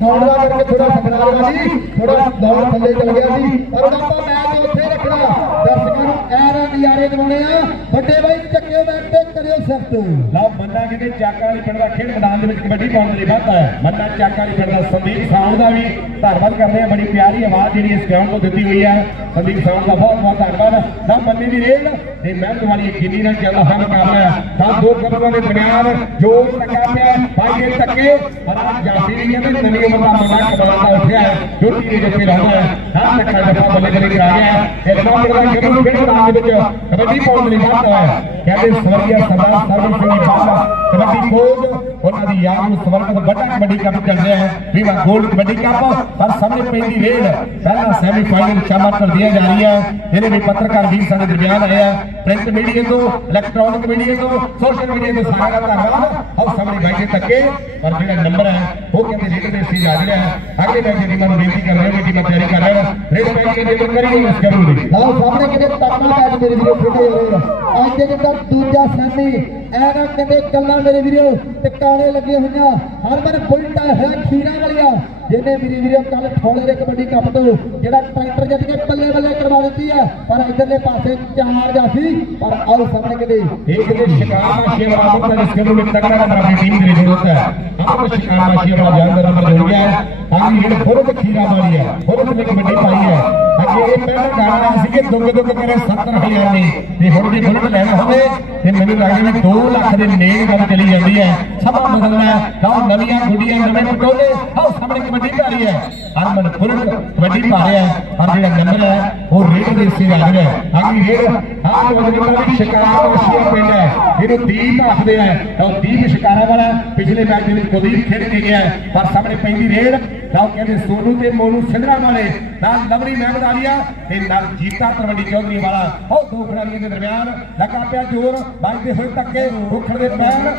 ਦੌੜਦਾ ਕਰਕੇ ਥੋੜਾ ਸਕਰਾਰ ਵਾ ਜੀ ਥੋੜਾ ਦੌੜ ਥੱਲੇ ਚਲ ਗਿਆ ਸੀ, ਪਰ ਹੁਣ ਆਪਾਂ ਮੈਚ ਉੱਥੇ ਰੱਖਣਾ। ਦਰਸ਼ਕਾਂ ਨੂੰ ਐਰਾ ਨਜ਼ਾਰੇ ਦਿਵਾਉਣੇ ਆ। ਵੱਡੇ ਬਾਈ, ਚੱਕੇ ਬੈਠ ਤੇ ਕਰਿਓ ਸਖਤ ਲਓ, ਮੰਨਾ ਕਹਿੰਦੇ ਚਾਕਾ ਵਾਲੀ ਪਿੰਡ ਦਾ ਖੇਡ ਮੈਦਾਨ ਦੇ ਵਿੱਚ ਕਬੱਡੀ ਪਾਉਣ ਲਈ ਵਾਧਾ ਹੈ ਮੰਨਾ ਚਾਕਾ ਵਾਲੀ ਪਿੰਡ ਦਾ ਸੰਦੀਪ ਸਾਊਂਡ ਦਾ ਵੀ ਧੰਨਵਾਦ ਕਰਦੇ ਆ। ਬੜੀ ਪਿਆਰੀ ਆਵਾਜ਼ ਜਿਹੜੀ ਇਸ ਗਰਾਊਂਡ ਤੋਂ ਦਿੱਤੀ ਹੋਈ ਹੈ। ਸੰਦੀਪ ਸਾਊਂਡ ਦਾ ਬਹੁਤ ਬਹੁਤ ਧੰਨਵਾਦ। ਨਾ ਮੰਨੇ ਦੀ ਰੇਲ। ਤੇ ਮਿਹਨਤ ਵਾਲੀ ਗਿੰਨੀ ਨਾਲ ਚੱਲਦਾ ਹੈ ਮੁਕਾਬਲਾ ਤਾਂ ਦੋ ਕਬਰਾਂ ਦੇ ਦਰਮਿਆਨ ਜੋਰ ਲੱਗਾ ਪਿਆ ਭਾਈ ਦੇ ਧੱਕੇ। ਪਰ ਜਾਫੀ ਵੀ ਕਹਿੰਦੇ ਨਵੀਂ ਉਮਰ ਦਾ ਮੁੰਡਾ ਕਮਾਲ ਦਾ ਉੱਠਿਆ ਹੈ ਜੋਤੀ ਜੱਫੇ ਲਾਉਂਦਾ ਹੈ। ਹਾਂ ਜੱਫਾ ਬੱਲੇ ਬੱਲੇ ਕਰਾ ਗਿਆ ਹੈ। ਇਹ ਦਾ ਗੱਭਰੂ ਖੇਡ ਮੈਦਾਨ ਵਿੱਚ ਕਬੱਡੀ ਪਾਉਣ ਲਈ ਵਾਧਾ ਹੈ। ਕਹਿੰਦੇ ਸਵਰਗੀਆ ਸਰਦਾਰ ਸਰਵਨ ਸਿੰਘ ਬਾਲਾ ਕਬੱਡੀ ਕੋਚ ਉਹਨਾਂ ਦੀ ਯਾਦ ਨੂੰ ਸਵਰਗਤ ਵੱਡਾ ਕਬੱਡੀ ਕੱਪ ਚੱਲ ਰਿਹਾ ਹੈ ਵੀਵਾ ਗੋਲਡ ਕਬੱਡੀ ਕੱਪ, ਪਰ ਸਾਹਮਣੇ ਪੈਂਦੀ ਰੇਡ ਪਹਿਲਾ ਸੈਮੀ ਫਾਈਨਲ ਸ਼ਾਮਲ ਕਰ ਦਿਆ ਜਾ ਰਹੀ ਹੈ ਇਹਦੇ ਵੀ ਪੱਤਰਕਾਰ ਵੀਰ ਸਾਡੇ ਦਰਮਿਆਨ ਆਏ ਆ। ਪ੍ਰਿੰਟ ਮੀਡੀਆ ਤੋਂ ਇਲੈਕਟ੍ਰੋਨਿਕ ਮੀਡੀਆ ਤੋਂ ਸੋਸ਼ਲ ਮੀਡੀਆ ਤੋਂ ਸਾਰਾ ਦਾ ਧੰਨਵਾਦ। ਆਓ ਸਾਹਮਣੇ ਬਾਈ ਦੇ ਤੱਕੇ ਪਰ ਜਿਹੜਾ ਨੰਬਰ ਹੈ, ਉਹ ਕਹਿੰਦੇ ਰੇਡ ਦੇ ਸੀ ਲੱਗ ਰਿਹਾ ਹੈ। ਅਗਲੇ ਮੈਚ ਦੀ ਮੈਨੂੰ ਬੇਨਤੀ ਕਰ ਰਹੇ ਹਾਂ ਕਿ ਮੈਂ ਤਿਆਰੀ ਕਰ ਰਿਹਾ ਹਾਂ। ਰੇਡ ਮੈਚ ਦੀ ਜਿਹੜੀ ਕਰੀ ਇਸ ਗੱਭਰੂ ਦੀ ਲਓ ਸਾਹਮਣੇ ਕਿਤੇ ਤਕੜਾ ਮੈਚ ਮੇਰੇ ਵੀਰੋ, ਖੇਡੇ ਜਾ ਰਹੇ ਆ ਅੱਜ ਦੇ ਜਿਹੜਾ ਦੂਜਾ ਸੈਮੀ ਐਨਾ ਕਹਿੰਦੇ ਗੱਲਾਂ ਮੇਰੇ ਵੀਰੋ ਟਿਕਾਣੇ ਲੱਗੇ ਹੋਈਆਂ। ਹਰ ਹਰਮਨ ਬੁਲਟਾ ਹੈ ਖੀਰਾ ਵਾਲੀਆਂ। ਜਿਹਨੇ ਵੀਰੇ ਵੀਰੇ ਕੱਲ ਥੋੜੇ ਦੇ ਕਬੱਡੀ ਕੱਪ ਤੋਂ ਜਿਹੜਾ ਟਰੈਕਟਰ ਜਿੱਤ ਕੇ ਬੱਲੇ ਬੱਲੇ ਕਰਵਾ ਦਿੱਤੀ ਹੈ ਪਰ ਇਧਰਲੇ ਪਾਸੇ ਚਾਰ ਜਾਸੀ ਪਰ ਆਉ ਸਾਹਮਣੇ ਕਿਤੇ ਇੱਕ ਦੇ ਸ਼ਿਕਾਰ ਆਸ਼ੀਰਵਾਦ ਦਾ ਰਿਸਕ ਨੂੰ ਤਕੜਾ ਕਰਨਾ ਆਪਣੀ ਟੀਮ ਦੇ ਜ਼ਰੂਰਤ ਹੈ। ਆਪਕੋ ਸ਼ਿਕਾਰ ਆਸ਼ੀਰਵਾਦ ਜਾਨ ਦਾ ਨੰਬਰ ਹੋ। ਗਿਆ ਆਹੀ ਜਿਹੜੇ ਫੁਰਤ ਖੀਰਾ ਵਾਲੀ ਹੈ ਫੁਰਤ ਨੇ ਕਬੱਡੀ ਪਾਈ ਹੈ। ਅੱਗੇ ਇਹ ਪਹਿਲਾਂ ਗਾਣਾ ਸੀਗੇ ਦੁੱਗ ਦੁੱਗ ਕਰੇ 70000 ਨੇ ਤੇ ਹੁਣ ਜੇ ਫੁਰਤ ਲੈਣਾ ਹੋਵੇ, ਤੇ ਮੈਨੂੰ ਲੱਗਦਾ ਨੇ 2 ਲੱਖ ਦੇ ਨੇੜੇ ਗੱਲ ਚਲੀ ਜਾਂਦੀ ਹੈ। ਸਮਾਂ ਬਦਲਣਾ ਹੈ। ਤਾਂ ਨਵੀਆਂ ਗੁੱਡੀਆਂ, ਨਵੇਂ ਪਟੋਲੇ। ਆਓ, ਸਾਹਮਣੇ ਕਬੱਡੀ ਪਾ ਰਹੀ ਹੈ ਹਰਮਨ ਬੁਲਟ ਕਬੱਡੀ ਪਾ ਹੈ ਪਰ ਜਿਹੜਾ ਨੰਬਰ ਹੈ ਉਹ ਰੇਡ ਦੇ ਸੇ ਲੱਗ ਹੈ ਅਗਲੀ ਰੇਡ ਆਹ ਨੌਜਵਾਨਾਂ ਦੀ ਸ਼ਿਕਾਰ ਵਸ਼ੀਆ ਪਿੰਡ ਹੈ ਇਹਨੂੰ ਦੀਪ ਆਖਦੇ ਆ ਉਹ ਦੀਪ ਸ਼ਿਕਾਰਾ ਵਾਲਾ ਪਿਛਲੇ ਮੈਚ ਦੇ ਵਿੱਚ ਕੁਲਦੀਪ ਖੇਡ ਕੇ ਗਿਆ ਪਰ ਸਾਹਮਣੇ ਪੈਂਦੀ ਰੇਡ ਤਾਂ ਕਹਿੰਦੇ ਸੋਨੂ ਤੇ ਮੋਨੂ ਸਿੰਧਰਾ ਵਾਲੇ ਨਾਲ ਲਵਰੀ ਮਹਿਮਦਾਰੀਆ ਤੇ ਨਾਲ ਜੀਤਾ ਤਰਵੰਡੀ ਚੌਧਰੀ ਵਾਲਾ ਉਹ ਦੋ ਖਿਡਾਰੀਆਂ ਦੇ ਦਰਮਿਆਨ ਲੱਗਾ ਪਿਆ ਜ਼ੋਰ ਵੱਜਦੇ ਹੋਏ ਧੱਕੇ ਉਖੜ ਦੇ ਪੈਰ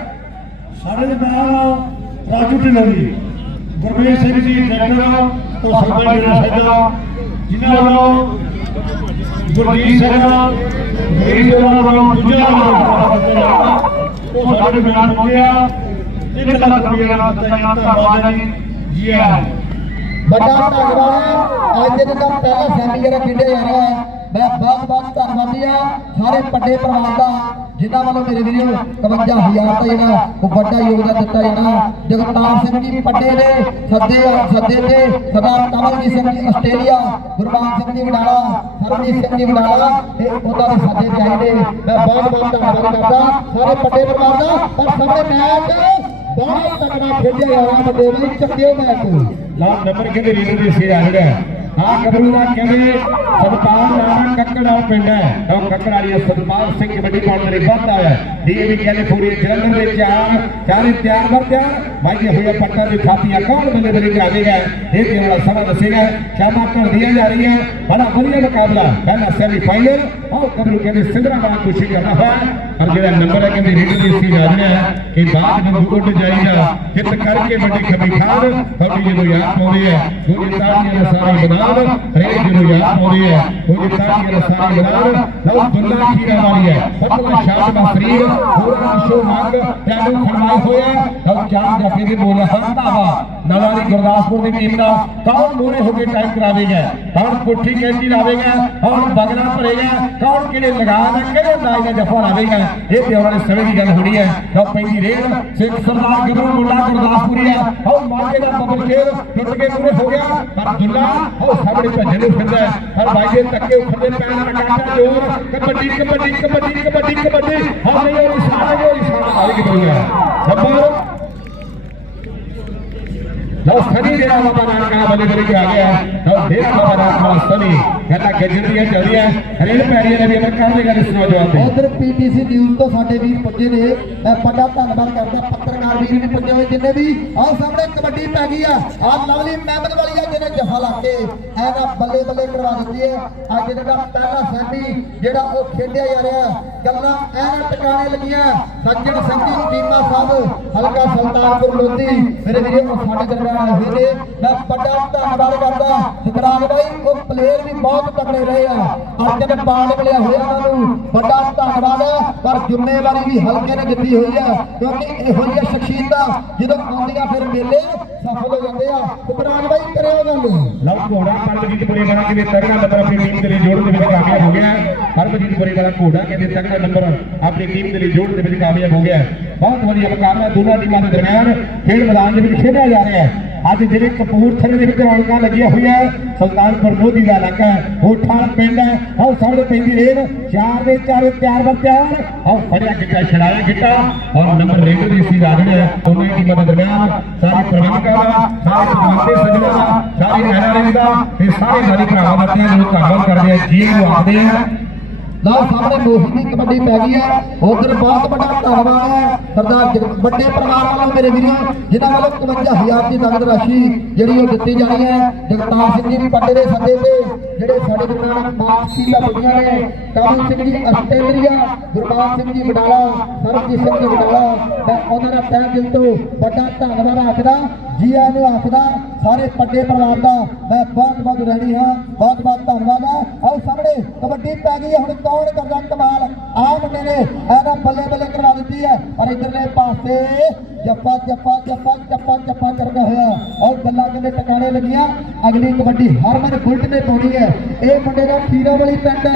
ਸਾਡੇ ਦੇ ਨਾਲ ਰਾਜੂ ਢਿੱਲੋਂ ਗੁਰਮੇਸ਼ ਸਿੰਘ ਜੀ ਡਾਇਰੈਕਟਰ ਤੋਂ ਸਰਪੰਚ ਸਾਡਾ ਜਿਨ੍ਹਾਂ ਵੱਲੋਂ ਗੁਰਜੀਤ ਸਿੰਘ ਗਰੀਬ ਉਹਨਾਂ ਵੱਲੋਂ ਦੂਜਾ ਉਹ ਸਾਡੇ ਬਿਆਨ ਹੋ ਗਿਆ ਇੱਕ ਲੱਖ ਰੁਪਏ ਦਾ ਜਾਂਦਾ ਧੰਨਵਾਦ ਜੀ। ਜੀ ਨੂੰ। ਵੱਡਾ ਧੰਨਵਾਦ ਅੱਜ ਦੇ ਜਿਹੜਾ ਪਹਿਲਾ ਸੈਮੀ ਜਿਹੜਾ ਖੇਡਿਆ ਜਾ ਰਿਹਾ ਹੈ ਮੈਂ ਬਹੁਤ ਬਹੁਤ ਧੰਨਵਾਦੀ ਆ ਸਾਰੇ ਵੱਡੇ ਪਰਿਵਾਰ ਦਾ, ਜਿਨ੍ਹਾਂ ਵੱਲੋਂ ਮੇਰੇ ਵੀਰੋ 51000 ਦਾ ਜਿਹੜਾ ਉਹ ਵੱਡਾ ਯੋਗਦਾਨ ਦਿੱਤਾ ਜਾਣਾ। ਜਗਤਾਰ ਸਿੰਘ ਜੀ ਪੱਡੇ ਦੇ ਸੱਦੇ ਸੱਦੇ ਤੇ ਸਰਦਾਰ ਕਮਲਜੀਤ ਸਿੰਘ ਜੀ ਆਸਟ੍ਰੇਲੀਆ ਗੁਰਬਾਨ ਸਿੰਘ ਜੀ ਵਡਾਲਾ ਸਰਬਜੀਤ ਸਿੰਘ ਜੀ ਵਡਾਲਾ ਤੇ ਉਹਨਾਂ ਦੇ ਸੱਦੇ ਤੇ ਮੈਂ ਬਹੁਤ ਬਹੁਤ ਧੰਨਵਾਦ ਕਰਦਾ ਸਾਰੇ ਵੱਡੇ ਪਰਿਵਾਰ ਦਾ, ਪਰ ਸਾਹਮਣੇ ਮੈਚ ਬਹੁਤ ਤਕੜਾ ਖੇਡਿਆ ਜਾ ਰਿਹਾ ਵੱਡੇ ਚੱਕਿਓ ਮੈਚ। ਲਾ ਨੰਬਰ ਕਹਿੰਦੇ ਰੀਡਰ ਦੇ ਸੇ ਆ ਰਿਹਾ? ਹਾਂ ਗੱਭਰੂ ਦਾ ਕਹਿੰਦੇ ਸਤਪਾਲ ਨਾਮ ਕੱਕੜ ਵਾਲਾ ਪਿੰਡ ਹੈ ਉਹ ਕੱਕੜ ਵਾਲੀ ਸਤਪਾਲ ਸਿੰਘ ਕਬੱਡੀ ਪਾਉਣ ਦੇ ਲਈ ਵਾਧਾ ਹੈ ਡੀਏਵੀ ਕਹਿੰਦੇ ਪੂਰੀ ਜਲੰਧਰ ਦੇ ਚਾਰ ਚਾਰੇ ਤਿਆਰ ਵਰ ਤਿਆਰ ਵਾਜੇ ਹੋਏ ਪੱਟਾਂ ਦੀ ਥਾਪੀਆਂ ਕੌਣ ਬੰਦੇ ਬੰਦੇ ਕਰਾ ਦੇਗਾ ਇਹ ਤੇ ਵਾਲਾ ਸਮਾਂ ਦੱਸੇਗਾ ਸ਼ਾਮਾਂ ਕਰ ਦੀਆਂ ਜਾ ਰਹੀਆਂ ਬੜਾ ਵਧੀਆ ਮੁਕਾਬਲਾ ਪਹਿਲਾ ਸੈਮੀ ਫਾਈਨਲ ਉਹ ਗੱਭਰੂ ਕਹਿੰਦੇ ਸਿੰਧਰਾ ਵਾਲਾ ਕੋਸ਼ਿਸ਼ ਕਰਦਾ ਹੋਇਆ ਪਰ ਜਿਹੜਾ ਨੰਬਰ ਹੈ ਕਹਿੰਦੇ ਰੀਡਰ ਦੀ ਸੀ ਰਾਜ ਰਿਹਾ ਕਿ ਬਾਅਦ ਨੂੰ ਉੱਡ ਜਾਈਦਾ ਜਿੱਤ ਕਰਕੇ ਵੱਡੀ ਖਬੀ ਖਾਨ ਤੁਹਾਡੀ ਜਦੋਂ ਯਾਦ ਪਾਉਂਦੀ ਹੈ ਉਹ ਤਾੜੀਆਂ ਦਾ ਸਾਰਾ ਮੈਦਾਨ ਹਰੇਕ ਜਦੋਂ ਯਾਦ ਪਾਉਂਦੀ ਹੈ ਉਹ ਤਾੜੀਆਂ ਦਾ ਸਾਰਾ ਮੈਦਾਨ ਲਓ, ਦੁੱਲਾ ਖੀਰਾ ਵਾਲੀ ਹੈ। ਪਤਲਾ ਸ਼ਾਹ ਦਾ ਸਰੀਰ ਪੂਰਾ ਸ਼ੋ ਮੰਗ, ਤੈਨੂੰ ਖੜਵਾਏ ਹੋਇਆ ਲਓ, ਚਾਰ ਜਫੇ ਦੇ ਬੋਲ ਹੰਤਾਵਾ ਨਵਾਂ ਦੀ ਗੁਰਦਾਸਪੁਰ ਦੀ ਟੀਮ ਦਾ ਕੌਣ ਮੂਰੇ ਹੋ ਕੇ ਟਾਈਮ ਕਰਾਵੇਗਾ? ਕੌਣ ਪੁੱਠੀ ਕੈਂਚੀ ਲਾਵੇਗਾ? ਕੌਣ ਬਗਲਾ ਭਰੇਗਾ? ਕੌਣ ਕਿਹੜੇ ਲਗਾਨ ਕਿਹੜੇ ਅੰਦਾਜ਼ ਦਾ ਜਫਾ ਲਾਵੇਗਾ? ਇਹ ਤੇ ਉਹਨਾਂ ਦੇ ਸਮੇਂ ਦੀ ਗੱਲ ਹੋਣੀ ਹੈ। ਲਓ, ਪੈਂਦੀ ਰੇਡ ਸਿੱਖ ਸਰਦਾਰ ਗੱਭਰੂ ਮੁੰਡਾ ਗੁਰਦਾਸਪੁਰੀ ਹੈ। ਉਹ ਮਾਝੇ ਦਾ ਬਬਲ ਸ਼ੇਰ ਟੁੱਟ ਕੇ ਪੂਰੇ ਹੋ ਗਿਆ। ਪਰ ਦੁੱਲਾ ਉਹ ਸਾਹਮਣੇ ਭੱਜਣ ਨੂੰ ਫਿਰਦਾ ਹੈ। ਪਰ ਬਾਈ ਦੇ ਧੱਕੇ ਉਖੜੇ ਪੈਣ ਲਗਾਤਾ ਜੋਰ, ਕਬੱਡੀ ਕਬੱਡੀ ਕਬੱਡੀ ਕਬੱਡੀ ਕਬੱਡੀ। ਹਾਂ, ਨਹੀਂ, ਉਹ ਇਸ਼ਾਰਾ ਜੋ ਇਸ਼ਾਰਾ ਆਏ ਕਿ ਬੋਲਿਆ ਨੰਬਰ। ਲਓ, ਸਨੀ ਜਿਹੜਾ ਬਾਬਾ ਨਾਨਕ ਆ ਬੱਲੇ ਬੱਲੇ ਆ ਗਿਆ ਲਓ ਡੇਰਾ ਬਾਬਾ ਨਾਨਕ ਵਾਲਾ ਗੱਜਣ ਦੀਆਂ ਚੱਲਦੀਆਂ, ਰੇਲ ਪੈਰੀਆਂ ਨੇ ਵੀ ਅਮਰ ਕਰ ਦੇਗਾ ਇਸ ਨੌਜਵਾਨ ਤੇ। ਉਧਰ ਪੀਟੀਸੀ ਨਿਊਜ਼ ਤੋਂ ਸਾਡੇ ਵੀਰ ਪੁੱਜੇ ਨੇ। ਮੈਂ ਵੱਡਾ ਧੰਨਵਾਦ ਕਰਦਾ ਪੱਤਰਕਾਰ ਵੀਰ ਵੀ ਪੁੱਜੇ ਹੋਏ, ਜਿੰਨੇ ਵੀ ਆਹ ਸਾਹਮਣੇ ਕਬੱਡੀ ਪੈ ਗਈ ਆ। ਆਹ ਲਵਲੀ ਮਹਿਮਦ ਵਾਲੀ ਆ, ਜਿਹਨੇ ਜਫਾ ਲਾ ਕੇ ਐਨਾ ਬੱਲੇ ਬੱਲੇ ਕਰਵਾ ਦਿੱਤੀ ਹੈ ਅੱਜ ਜਿਹੜਾ ਪਹਿਲਾ ਸੈਮੀ, ਜਿਹੜਾ ਉਹ ਖੇਡਿਆ ਜਾ ਰਿਹਾ, ਗੱਲਾਂ ਐਨਾ ਟਿਕਾਣੇ ਲੱਗੀਆਂ। ਸੱਜਣ ਸਿੰਘ ਜੀ ਸਾਹਿਬ, ਹਲਕਾ ਸੁਲਤਾਨਪੁਰ ਲੋਧੀ। ਮੇਰੇ ਵੀਰੋ, ਉਹ ਸਾਡੇ ਦਰਬਾਰ ਹੋਏ ਨੇ। ਮੈਂ ਵੱਡਾ ਧੰਨਵਾਦ ਕਰਦਾ। ਸਤਰਾਜ ਬਾਈ, ਉਹ ਪਲੇਅਰ ਵੀ ਬਹੁਤ ਬਹੁਤ ਤਕੜੇ ਰਹੇ ਆ। ਅਰਜਨ ਪਾਲ ਮਿਲਿਆ ਹੋਇਆ ਉਹਨਾਂ ਨੂੰ। ਵੱਡਾ ਧੰਨਵਾਦ ਹੈ ਪਰ ਜ਼ਿੰਮੇਵਾਰੀ ਵੀ ਹਲਕੇ ਨੇ ਦਿੱਤੀ ਹੋਈ ਹੈ ਕਿਉਂਕਿ ਇਹੋ ਜਿਹੀਆਂ ਸ਼ਖਸੀਅਤਾਂ ਜਦੋਂ ਆਉਂਦੀਆਂ ਫਿਰ ਮੇਲੇ ਸਫਲ ਹੋ ਜਾਂਦੇ ਆ। ਕੁਬਰਾਨ ਬਾਈ ਕਰਿਓ ਗੱਲ ਲਓ ਘੋੜਾ ਪਰਮਜੀਤ ਪੁਰੇ ਵਾਲਾ ਕਿਵੇਂ ਤਗੜਾ ਨੰਬਰ ਆਪਣੀ ਟੀਮ ਦੇ ਲਈ ਜੋੜਨ ਦੇ ਵਿੱਚ ਕਾਮਯਾਬ ਹੋ ਗਿਆ। ਹਰਮਜੀਤ ਪਰਮਜੀਤ ਪੁਰੇ ਵਾਲਾ ਘੋੜਾ ਕਹਿੰਦੇ ਤਗੜਾ ਨੰਬਰ ਆਪਣੀ ਟੀਮ ਦੇ ਲਈ ਜੋੜਨ ਦੇ ਵਿੱਚ ਕਾਮਯਾਬ ਹੋ ਗਿਆ। ਬਹੁਤ ਵਧੀਆ ਮੁਕਾਬਲਾ ਦੋਨਾਂ ਟੀਮਾਂ ਦੇ ਦਰਮਿਆਨ। ਖੇਡ ਮੈਦਾਨ ਦੇ ਵਿੱਚ ਖੇਡਿਆ ਜਾ ਰਿਹਾ ਹੈ। ਅੱਜ ਜਿਹੜੇ ਕਪੂਰਥਲੇ ਦੇ ਵਿੱਚ ਰੌਣਕਾਂ ਲੱਗੀਆਂ ਹੋਈਆਂ, ਸੁਲਤਾਨਪੁਰ ਲੋਧੀ ਦਾ ਇਲਾਕਾ ਹੈ ਹੋਠਾਂ ਪਿੰਡ ਹੈ ਆਹ ਸਾਹਮਣੇ ਪੈਂਦੀ ਰੇਲ, ਚਾਰ ਦੇ ਚਾਰ ਤਿਆਰ ਬਰ ਤਿਆਰ। ਆਹ ਫੜਿਆ ਗਿੱਟਾ, ਛੜਾਇਆ ਗਿੱਟਾ ਔਰ ਨੰਬਰ ਰੇਡ ਦੀ ਸੀ ਰਾਜਣੇ ਦੋਨਾਂ ਟੀਮਾਂ ਦੇ ਦਰਮਿਆਨ, ਸਾਰੇ ਪ੍ਰਬੰਧਕਾਂ ਦਾ ਸਾਰੇ ਪ੍ਰਬੰਧਕ ਸੱਜਣਾਂ ਦਾ ਸਾਰੇ ਐਨਆਰਐਮ ਦਾ ਤੇ ਸਾਰੇ ਸਾਡੀ ਭਰਾਵਾਂ ਦਾ ਤਹਿ ਦਿਲੋਂ ਧੰਨਵਾਦ ਕਰਦੇ ਆ, ਜੀ ਨੂੰ ਆਖਦੇ ਆ ਲਓ ਸਾਹਮਣੇ ਮੋਹੀ ਦੀ ਕਬੱਡੀ ਪੈ ਗਈ ਹੈ। ਉਧਰ ਬਹੁਤ ਵੱਡਾ ਧੰਨਵਾਦ ਹੈ। ਸਰਦਾਰ ਵੱਡੇ ਪਰਿਵਾਰ ਵੱਲੋਂ ਮੇਰੇ ਵੀਰੋ, ਜਿਨ੍ਹਾਂ ਵੱਲੋਂ 51000 ਦੀ ਨਗਦ ਰਾਸ਼ੀ ਜਿਹੜੀ ਉਹ ਦਿੱਤੀ ਜਾਣੀ ਹੈ। ਜਗਤਾਰ ਸਿੰਘ ਜੀ ਪੱਟੇ ਦੇ ਸੱਦੇ ਤੇ, ਜਿਹੜੇ ਸਾਡੇ ਗੁਰੂ ਨਾਨਕ ਦਾ ਬੁੱਢੀਆਂ ਨੇ ਕਾਬੂ ਸਿੰਘ ਜੀ ਆਸਟ੍ਰੇਲੀਆ ਗੁਰਬਾਨ ਸਿੰਘ ਜੀ ਬਡਾਲਾ ਸਰਬਜੀਤ ਸਿੰਘ ਜੀ ਬਡਾਲਾ ਮੈਂ ਉਹਨਾਂ ਦਾ ਤਹਿ ਦਿਲ ਤੋਂ ਵੱਡਾ ਧੰਨਵਾਦ ਆਖਦਾ ਜੀ ਨੂੰ ਆਖਦਾ, ਸਾਰੇ ਪੱਡੇ ਪਰਿਵਾਰ ਦਾ ਮੈਂ ਬਹੁਤ ਬਹੁਤ ਰਹਿਣੀ ਹਾਂ। ਬਹੁਤ ਬਹੁਤ ਧੰਨਵਾਦ ਹੈ। ਆਓ ਕਬੱਡੀ ਪੈ ਗਈ ਹੈ, ਹੁਣ ਕੌਣ ਕਰਦਾ ਕਮਾਲ? ਆਹ ਮੁੰਡੇ ਨੇ ਇਹਨਾਂ ਬੱਲੇ ਬੱਲੇ ਕਰਵਾ ਦਿੱਤੀ ਹੈ। ਪਰ ਇਧਰਲੇ ਪਾਸੇ ਜੱਫਾ ਜੱਫਾ ਜੱਫਾ ਜੱਫਾ ਜੱਫਾ ਕਰਦਾ ਹੋਇਆ। ਔਰ ਗੱਲਾਂ ਕਿੰਨੇ ਟਿਕਾਣੇ ਲੱਗੀਆਂ। ਅਗਲੀ ਕਬੱਡੀ ਹਰਮਨ ਬੁਲਟ ਨੇ ਪਾਉਣੀ ਹੈ। ਇਹ ਮੁੰਡੇ ਦਾ ਖੀਰਾ ਵਾਲੀ ਪਿੰਡ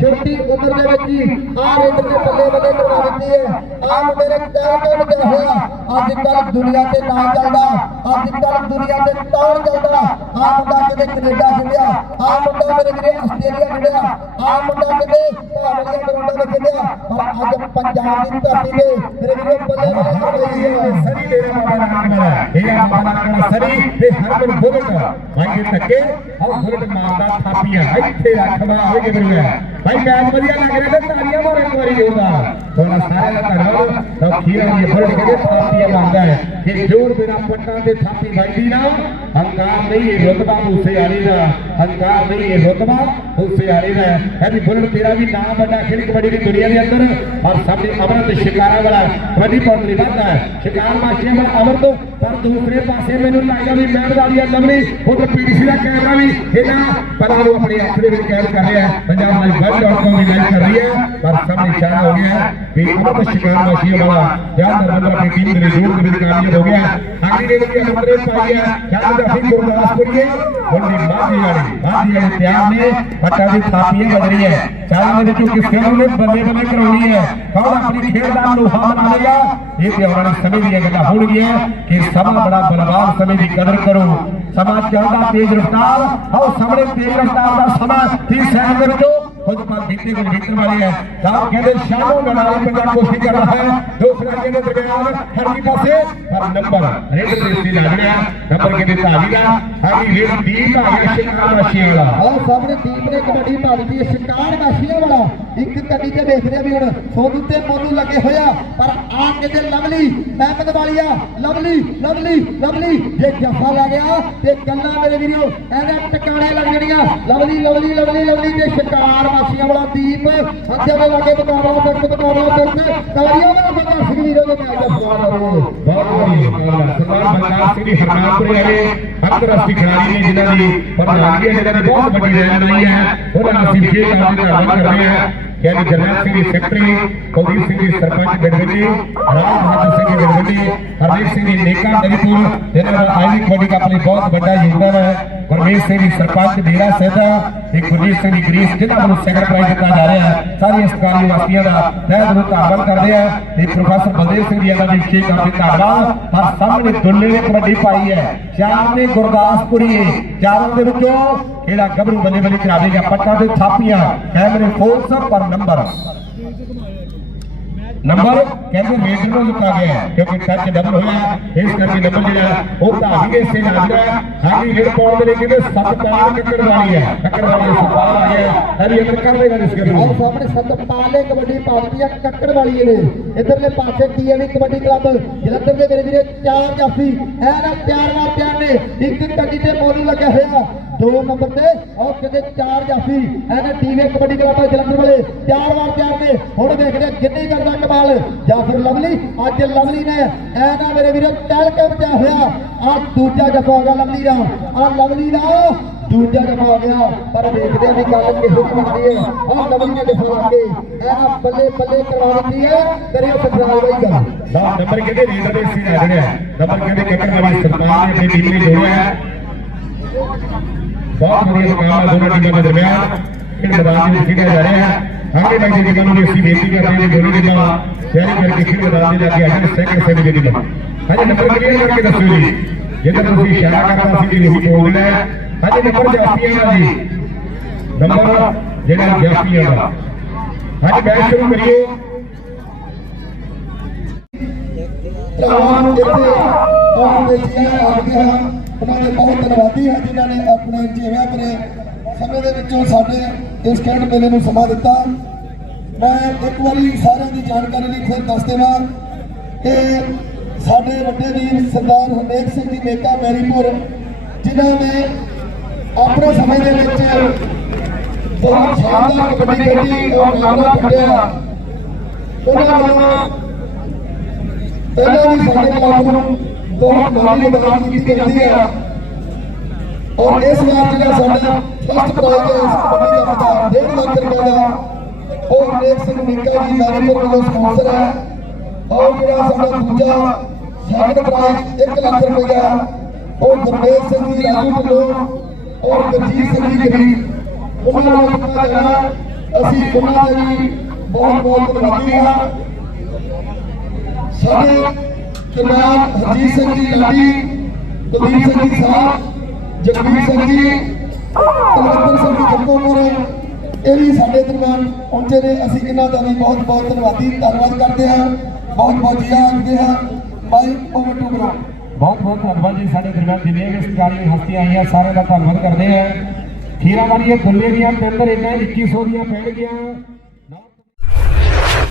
ਛੋਟੀ ਉਮਰ ਦੇ ਵਿੱਚ ਹੀ ਆਹ ਰੇਡਰ ਨੇ ਬੱਲੇ ਬੱਲੇ ਕਰਵਾ ਦਿੱਤੀ ਹੈ। ਆਹ ਮੁੰਡੇ ਨੇ ਕਹਿ ਕੇ ਲੱਗਿਆ ਹੋਇਆ? ਅੱਜ ਕੱਲ ਦੁਨੀਆ ਤੇ ਨਾਂ ਚੱਲਦਾ। ਅੱਜ ਕੱਲ ਦੁਨੀਆ ਤੇ ਤੌਰ ਚੱਲਦਾ? ਆਹ ਮੁੰਡਾ ਕਿਤੇ ਕੈਨੇਡਾ ਖੇਡਿਆ। ਆਹ ਮੁੰਡਾ ਮੇਰੇ ਵੀਰੇ ਆਸਟ੍ਰੇਲੀਆ ਖੇਡਿਆ। ਆਹ ਮੁੰਡਾ ਕਿਤੇ ਭਾਵਲੀਆ ਗਰਾਊਂਡਾਂ ਵਿੱਚ ਖੇਡਿਆ। ਪਰ ਅੱਜ ਪੰਜਾਬ ਦੀ ਧਰਤੀ ਤੇ ਮੇਰੇ ਵੀਰੇ ਬੱਲੇ ਬੱਲੇ ਕਰਵਾਈ ਹੈ। ਸਰੀ ਦੇ ਬਾਬਾ ਨਾਨਕ ਵਾਲਾ ਇਹ ਬਾਬਾ ਨਾਨਕ ਸਰੀ ਤੇ ਹਰਮਨ ਬੁਲਟ। ਦੇ ਧੱਕੇ ਆਹ ਬੁਲਟ ਮਾਰਦਾ ਥਾਪੀਆਂ ਇੱਥੇ ਰੱਖ ਹੋਏ ਕਿਧਰ ਭਾਈ, ਮੈਚ ਵਧੀਆ ਲੱਗ ਰਿਹਾ ਤੇ ਤਾਲੀਆਂ ਮਾਰੋ ਇੱਕ ਵਾਰੀ ਜੋਰਦਾਰ ਤੁਹਾਡਾ ਸਾਰਿਆਂ ਦਾ ਧੰਨਵਾਦ। ਤਾਂ ਖੀਰਾ ਦੀ ਬੁਲਟ ਕਹਿੰਦੇ ਥਾਪੀਆਂ ਮਾਰਦਾ ਹੈ। ਕਿ ਜੋਰ ਬਿਨਾ ਪੱਟਾਂ ਤੇ ਥਾਪੀ ਵੱਜਦੀ ਨਾ, ਹੰਕਾਰ ਨਹੀਂ ਇਹ ਰਤਬਾ ਮੂਸੇ ਵਾਲੀ ਦਾ। ਹੰਕਾਰ ਨਹੀਂ ਇਹ ਰਤਬਾ ਮੂਸੇ ਵਾਲੀ ਦਾ ਹੈ। ਵੀ ਬੁਲਟ ਤੇਰਾ ਵੀ ਨਾਮ ਵੱਡਾ ਖੇਡ ਕਬੱਡੀ ਦੀ ਦੁਨੀਆ ਦੇ ਅੰਦਰ। ਔਰ ਸਭ ਦੇ ਅਮਰਤ ਸ਼ਿਕਾਰਾ ਵਾਲਾ ਕਬੱਡੀ ਪਾਉਣ ਲਈ ਵੱਧਦਾ ਹੈ। ਸ਼ਿਕਾਰ ਮਾਸ਼ੀਆਂ ਵਾਲਾ ਅਮਰਤ ਪਰ ਦੂਸਰੇ ਪਾਸੇ ਮੈਨੂੰ ਲੱਗਦਾ ਵੀ ਮਹਿਮਦ ਵਾਲੀ ਆ ਲੰਮੀ। ਉਧਰ ਪੀਡੀਸੀ ਦਾ ਕੈਮਰਾ ਵੀ ਇਹਨਾਂ ਪਰਾਂ ਨੂੰ ਆਪਣੇ ਹੱਥ ਦੇ ਵਿੱਚ ਕੈਦ ਕਰ ਰਿਹਾ ਪੰਜਾਬ ਨਾਲ ਗੱਲ ਡਾਟ ਕਾਮ ਵੀ ਕਰ ਰਹੀ ਹੈ ਪਰ ਸਭ ਨੇ ਇਸ਼ਾਰਾ ਹੋ ਗਿਆ ਹੈ ਵੀ ਅਮਰਤ ਸ਼ਿਕਾਰ ਮਾਸ਼ੀਆਂ ਵਾਲਾ ਜਾਨ ਦਾ ਨੰਬਰ ਆਪਣੀ ਟੀਮ ਦੇ ਜੋੜ ਦੇ ਵਿੱਚ ਕਾਮਯਾਬ ਹੋ ਗਿਆ। ਹੈ। ਅਗਲੀ ਦੇ ਵਿੱਚ ਅੰਤਰੇ ਪਾਈ ਹੈ ਚਾਹ ਦਾ ਅਸੀਂ ਗੁਰਦਾਸਪੁਰੀਏ ਹੁਣ ਦੀ ਮਾਝੀ ਵਾਲੀ ਮਾਝੀ ਵਾਲੀ ਤਿਆਰ ਨੇ। ਪੱਟਾ ਦੀ ਥਾਪੀਆਂ ਵੱਜ ਰਹੀ ਹੈ ਚਾਰਾਂ ਦੇ ਵਿੱਚੋਂ ਕਿਸੇ ਨੂੰ ਨੇ ਬੱਲੇ ਬੱਲੇ ਕਰਾਉਣੀ ਹੈ। ਕੌਣ ਆਪਣੀ ਖੇਡ ਦਾ ਲੋਹਾ ਬਣਾਵੇਗਾ ਇਹ ਤੇ ਆਉਣ ਵਾਲੇ ਸਮੇਂ ਦੀਆਂ ਗੱਲਾਂ ਹੋਣਗੀਆਂ ਕਿ ਸਮਾਂ ਬੜਾ ਬਲਵਾਨ ਸਮੇਂ ਦੀ ਕਦਰ ਕਰੋ। ਸਮਾਂ ਚੱਲਦਾ ਤੇਜ਼ ਰਫ਼ਤਾਰ। ਆਓ ਸਾਹਮਣੇ ਤੇਜ਼ ਰਫ਼ਤਾਰ ਦਾ ਸਮਾਂ 30 ਸੈਕਿੰਡ ਦੇ ਵਿੱਚੋਂ ਖੁਦ ਪਰ ਬੀਤੇ ਕੋਲ ਵਿਕਣ ਵਾਲੇ ਹੈ। ਤਾਂ ਕਹਿੰਦੇ, ਸ਼ਾਨੋ ਗਣਾਲੇ ਪਿੰਡਾਂ ਕੋਸ਼ਿਸ਼ ਕਰ ਦਰਮਿਆਨ ਹਰਦੀ ਪਾਸੇ। ਪਰ ਨੰਬਰ ਰੇਡ ਦੇ ਉੱਤੇ ਲੱਗ ਰਿਹਾ ਨੰਬਰ ਕਿਤੇ ਧਾਰੀ ਦਾ ਹਾਗੀ ਰੇਡ ਦੀਪ ਆ ਗਿਆ ਸ਼ਿਕਾਰ ਵਾਸ਼ੀਆਂ ਵਾਲਾ। ਆਹ ਸਾਹਮਣੇ ਦੀਪ ਨੇ ਕਬੱਡੀ ਪਾ ਦਿੱਤੀ ਸ਼ਿਕਾਰ ਮਾਸ਼ੀਆਂ ਵਾਲਾ। ਇੱਕ ਕਦੀ ਤੇ ਵੇਖਦੇ ਆ ਵੀ ਹੁਣ ਸੋਨੂ ਤੇ ਮੋਨੂ ਲੱਗੇ ਹੋਇਆ ਪਰ ਆ ਕਿਤੇ ਲਵਲੀ ਮਹਿਮਦ ਵਾਲੀਆ ਲਵਲੀ ਲਵਲੀ ਲਵਲੀ। ਜੇ ਜੱਫਾ ਲੱਗ ਗਿਆ, ਤੇ ਗੱਲਾਂ ਮੇਰੇ ਵੀਰੋ, ਐਵੇਂ ਟਿਕਾਣੇ ਲੱਗ ਜਾਣੀਆਂ। ਲਵਲੀ ਲਵਲੀ ਲਵਲੀ ਲਵਲੀ ਤੇ ਸ਼ਿਕਾਰ ਮਾਸ਼ੀਆਂ ਵਾਲਾ ਦੀਪ। ਅੱਗੇ ਦੇ ਲਾਗੇ ਮੁਕਾਬਲਾ ਸਖਤ ਮੁਕਾਬਲਾ ਸਖਤ ਕਾਰੀਆਂ ਦਾ ਸਰਦਾਰ ਸਿੰਘ ਵੀਰੋ ਦੇ ਮੈਚ ਦਾ ਸਵਾਲ ਆ ਰਿਹਾ ਬਹੁਤ ਵਧੀਆ ਸਰਦਾਰ ਬਲਕਾਰ ਸਿੰਘ ਦੀ ਹਰਨਾਮਪੁਰੇ ਵਾਲੇ ਅੰਤਰਰਾਸ਼ਟਰੀ ਖਿਡਾਰੀ ਨੇ ਜਿਨ੍ਹਾਂ ਦੀ ਪ੍ਰਧਾਨਗੀ ਹੈ ਨੇ ਬਹੁਤ ਵੱਡੀ ਰਹਿਨਮਾਈ ਹੈ ਉਹਨਾਂ ਦਾ ਅਸੀਂ ਫੇਰ ਕਰਦੇ ਧੰਨਵਾਦ ਕਰਦੇ ਹਾਂ ਯਾਨੀ ਜਰਨੈਲ ਸਿੰਘ ਦੀ ਸੈਕਟਰੀ ਕੁਲਦੀਪ ਸਿੰਘ ਦੀ ਸਰਪੰਚ ਗੜਵੱਡੀ ਰਾਮ ਬਹਾਦਰ ਸਿੰਘ ਦੀ ਗੜਵੱਡੀ ਹਰਦੀਪ ਸਿੰਘ ਦੀ ਨੇਕਾ ਨਵੀਪੁਰ ਜਿਨ੍ਹਾਂ ਦਾ ਆਈਵੀ ਕਬੱਡੀ ਕੱਪ ਲਈ ਬਹੁਤ ਵੱਡਾ ਯੋਗਦਾਨ ਹੈ। ਗੁਰਮੀਤ ਸਿੰਘ ਦੀ ਸਰਪੰਚ ਡੇਰਾ ਸੈਦਾ ਤੇ ਗੁਰਜੀਤ ਸਿੰਘ ਦੀ ਗਰੀਸ, ਜਿਨ੍ਹਾਂ ਨੂੰ ਸੈਕੰਡ ਪ੍ਰਾਈਜ਼ ਦਿੱਤਾ ਜਾ ਰਿਹਾ ਹੈ। ਸਾਰੀਆਂ ਸਰਕਾਰੀ ਵਾਸੀਆਂ ਦਾ ਤਹਿ ਦਿਲੋਂ ਧੰਨਵਾਦ ਕਰਦੇ ਆ ਤੇ ਪ੍ਰੋਫੈਸਰ ਬਲਦੇਵ ਸਿੰਘ ਜੀ ਇਹਨਾਂ ਦੀ ਵਿਸ਼ੇਸ਼ ਤੌਰ ਤੇ ਧੰਨਵਾਦ। ਪਰ ਸਾਹਮਣੇ ਦੁੱਲੇ ਨੇ ਕਬੱਡੀ ਪਾਈ ਹੈ। ਚਾਰ ਨੇ ਗੁਰਦਾਸਪੁਰੀਏ ਚਾਰਾਂ ਦੇ ਵਿੱਚੋਂ ਕਿਹੜਾ ਗੱਭਰੂ ਬੱਲੇ ਬੱਲੇ ਕਰਾਵੇਗਾ ਪੱਟਾਂ ਤੇ ਥਾਪੀਆਂ। ਕੈਮਰੇ ਫੋਰਸ ਪਰ ਨੰਬਰ। ਨੰਬਰ ਕਹਿੰਦੇ ਰੇਡਰ ਨੂੰ ਲੁਕਾ ਗਿਆ ਕਿਉਂਕਿ ਟੱਚ ਡਬਲ ਹੋਇਆ, ਇਸ ਕਰਕੇ ਨੰਬਰ ਜਿਹੜਾ ਉਹ ਧਾਰੀ ਦੇ ਨਾਲ ਹੈ। ਹਾਲੀ ਰੇਡ ਪਾਉਣ ਦੇ ਲਈ ਕਹਿੰਦੇ ਸੱਤ ਪਾਰ ਟੱਕਰ ਵਾਲੀ ਹੈ ਟੱਕਰ ਵਾਲੀ ਦਾ ਆ ਗਿਆ। ਹਰੀ ਅੰਦਰ ਕਰ ਦੇਗਾ ਇਸ ਆਹ ਗੱਲ ਸਾਹਮਣੇ ਸਤਪਾਲੇ ਕਬੱਡੀ ਪਾਉਂਦੀ ਆ ਕੱਕੜ ਵਾਲੀ ਨੇ ਇਧਰਲੇ ਪਾਸੇ ਟੀਐਵੀ ਕਬੱਡੀ ਕਲੱਬ? ਜਲੰਧਰ ਦੇ ਮੇਰੇ ਵੀਰੇ ਚਾਰ ਜਾਫੀ ਐ ਨਾ ਪਿਆਰ ਨਾਲ ਪਿਆਰ ਨੇ। ਇੱਕ ਕੱਡੀ ਤੇ ਮੋਨੂ ਲੱਗਿਆ ਹੋਇਆ। ਦੋ ਨੰਬਰ ਤੇ ਔਰ ਕਿਤੇ ਚਾਰ ਜਾਫੀ ਐ ਨਾ ਕਬੱਡੀ ਕਲੱਬ ਜਲੰਧਰ ਵਾਲੇ ਚਾਰ ਵਾਰ ਚਾਰ ਨੇ। ਹੁਣ ਦੇਖਦੇ ਕਿੰਨੀ ਕਰਦਾ ਕਮਾਲ। ਜਾਫਰ ਲਵਲੀ, ਅੱਜ ਲਵਲੀ ਨੇ ਐ ਮੇਰੇ ਵੀਰੇ ਟੈਲ ਕੇ ਬਚਿਆ ਹੋਇਆ। ਆ ਦੂਜਾ ਜਫਾ ਹੋਗਾ ਲਵਲੀ ਦਾ। ਆ ਲਵਲੀ ਦਾ ਦੂਜਾ ਜਮਾ ਹੋ ਗਿਆ। ਪਰ ਦੇਖਦੇ ਆ ਵੀ ਗੱਲ ਕਿਹੋ ਜਿਹੀ ਬਣਦੀ ਹੈ। ਆਹ ਕਬਰ ਨੇ ਦਿਖਾ ਕੇ ਇਹ ਬੱਲੇ ਬੱਲੇ ਕਰਵਾ ਦਿੱਤੀ ਹੈ। ਕਰੇ ਸਜਰਾਲ ਬਾਈ ਗੱਲ। ਨੰਬਰ ਕਹਿੰਦੇ ਰੀਡਰ ਦੇ ਸੀ ਆ ਰਿਹਾ ਨੰਬਰ ਕਹਿੰਦੇ ਕੱਕੜ ਵਾਲੀ ਸਰਕਾਰ ਨੇ ਆਪਣੀ ਟੀਮ ਨੂੰ ਜੋੜਿਆ ਹੈ? ਬਹੁਤ ਵਧੀਆ ਮੁਕਾਬਲਾ ਦੋਨਾਂ ਟੀਮਾਂ ਦੇ ਦਰਮਿਆਨ ਖੇਡ ਮੈਦਾਨ ਦੇ ਵਿੱਚ ਖੇਡਿਆ ਜਾ ਰਿਹਾ ਹੈ। ਹਾਲੇ ਬਾਈ ਜੀ ਟੀਮਾਂ ਨੂੰ ਵੀ ਅਸੀਂ ਬੇਨਤੀ ਕਰਦੇ ਹਾਂ ਕਿ ਦੋਨੋਂ ਟੀਮਾਂ ਤਿਆਰੀ ਕਰਕੇ ਖੇਡ ਮੈਦਾਨ ਦੇ ਜਾ ਕੇ ਆਜਣ ਸੈਕਿੰਡ ਸੈਮੀ ਦੇ ਟੀਮਾਂ ਹਾਂਜੀ, ਨੰਬਰ ਕਲੀਅਰ ਕਰਕੇ ਦੱਸੋ ਜੀ? ਜੇਕਰ ਤੁਸੀਂ ਇਸ਼ਾਰਾ ਕਰਨਾ ਸੀ ਕਿ ਨਹੀਂ ਬੋਲਣਾ ਹੈ। ਹਾਂਜੀ, ਨੰਬਰ ਜਾਫੀਆਂ ਦਾ ਜੀ। ਨੰਬਰ ਜਿਹੜਾ ਜਾਫੀਆਂ ਦਾ ਹਾਂਜੀ, ਮੈਚ ਸ਼ੁਰੂ ਕਰੀਏ। ਭਰਾਵਾਂ ਇੱਥੇ ਆਉਣ ਦੇ ਜੀ ਆਗਦੇ ਹਨ ਉਹਨਾਂ ਦੇ ਬਹੁਤ ਧੰਨਵਾਦੀ ਹਾਂ ਜਿਨ੍ਹਾਂ ਨੇ ਆਪਣੇ ਜਿਵੇਂ ਆਪਣੇ ਸਮੇਂ ਦੇ ਵਿੱਚੋਂ ਸਾਡੇ ਇਸ ਖੇਡ ਮੇਲੇ ਨੂੰ ਸਮਾਂ ਦਿੱਤਾ। ਮੈਂ ਇੱਕ ਵਾਰੀ ਸਾਰਿਆਂ ਦੀ ਜਾਣਕਾਰੀ ਲਈ ਫਿਰ ਦੱਸ ਦੇਵਾਂ ਕਿ ਸਾਡੇ ਵੱਡੇ ਵੀਰ ਸਰਦਾਰ ਹਰਨੇਕ ਸਿੰਘ ਜੀ ਨੇਤਾ ਮੈਰੀਪੁਰ ਜਿਨ੍ਹਾਂ ਨੇ ਆਪਣੇ ਸਮੇਂ ਦੇ ਵਿੱਚ ਬਹੁਤ ਸ਼ਾਨਦਾਰ ਕਬੱਡੀ ਖੇਡੀ ਔਰ ਨਾਮਣਾ ਕੱਢਿਆ ਉਹਨਾਂ ਵੱਲੋਂ ਪਹਿਲਾਂ ਵੀ ਸਾਡੇ ਕਲੱਬ ਨੂੰ ਬਹੁਤ ਮਾਲੀ ਮਦਦ ਕੀਤੀ ਜਾਂਦੀ ਹੈ ਔਰ ਇਸ ਵਾਰ ਜਿਹੜਾ ਸਾਡਾ ਫਸਟ ਪ੍ਰਾਈਜ਼ ਹੈ ਇਸ ਕਬੱਡੀ ਦਾ ਖਿਤਾਬ 1.5 ਲੱਖ ਰੁਪਏ ਦਾ ਉਹ ਹਰਨੇਕ ਸਿੰਘ ਨਿੱਕਾ ਜੀ ਮੈਨੇਜਰ ਵੱਲੋਂ ਸਪਾਂਸਰ ਹੈ ਔਰ ਜਿਹੜਾ ਸਾਡਾ ਦੂਜਾ ਸੈਕੰਡ ਪ੍ਰਾਈਜ਼ 1 ਲੱਖ ਰੁਪਏ ਦਾ ਉਹ ਗੁਰਮੇਲ ਸਿੰਘ ਜੀ ਰਾਜੂ ਵੱਲੋਂ ਔਰ ਗੁਰਜੀਤ ਸਿੰਘ ਜੀ ਗਰੀ ਉਹਨਾਂ ਨੂੰ ਦਿੱਤਾ ਜਾਣਾ ਅਸੀਂ ਉਹਨਾਂ ਦੇ ਵੀ ਬਹੁਤ ਬਹੁਤ ਧੰਨਵਾਦੀ ਹਾਂ ਸਾਡੇ ਜਨਾਬ ਹਰਜੀਤ ਸਿੰਘ ਜੀ ਲਾਡੀ ਕੁਲਦੀਪ ਸਿੰਘ ਜੀ ਸਾਹਿਬ ਜਗਵੀਰ ਸਿੰਘ ਜੀ ਤਲਵੰਦਰ ਸਿੰਘ ਜੀ ਜੱਗੋਪੁਰ ਇਹ ਵੀ ਸਾਡੇ ਦਰਮਿਆਨ ਪਹੁੰਚੇ ਨੇ ਅਸੀਂ ਇਹਨਾਂ ਦਾ ਵੀ ਬਹੁਤ ਬਹੁਤ ਧੰਨਵਾਦੀ ਧੰਨਵਾਦ ਕਰਦੇ ਹਾਂ ਬਹੁਤ ਬਹੁਤ ਜੀ ਆਖਦੇ ਹਾਂ ਬਾਈ ਓਵਰ ਟੂ ਬ్రో ਬਹੁਤ ਬਹੁਤ ਧੰਨਵਾਦ ਜੀ ਸਾਡੇ ਦਰਮਿਆਨ ਜਿੰਨੀਆਂ ਵੀ ਸਤਿਕਾਰਯੋਗ ਹਸਤੀਆਂ ਆਈਆਂ ਸਾਰਿਆਂ ਦਾ ਧੰਨਵਾਦ ਕਰਦੇ ਹਾਂ ਖੀਰਾ ਵਾਲੀਆਂ ਗੁੱਲੇ ਦੀਆਂ ਤਿੰਨ ਰੇਟਾਂ 2100 ਦੀਆਂ ਪੈਣਗੀਆਂ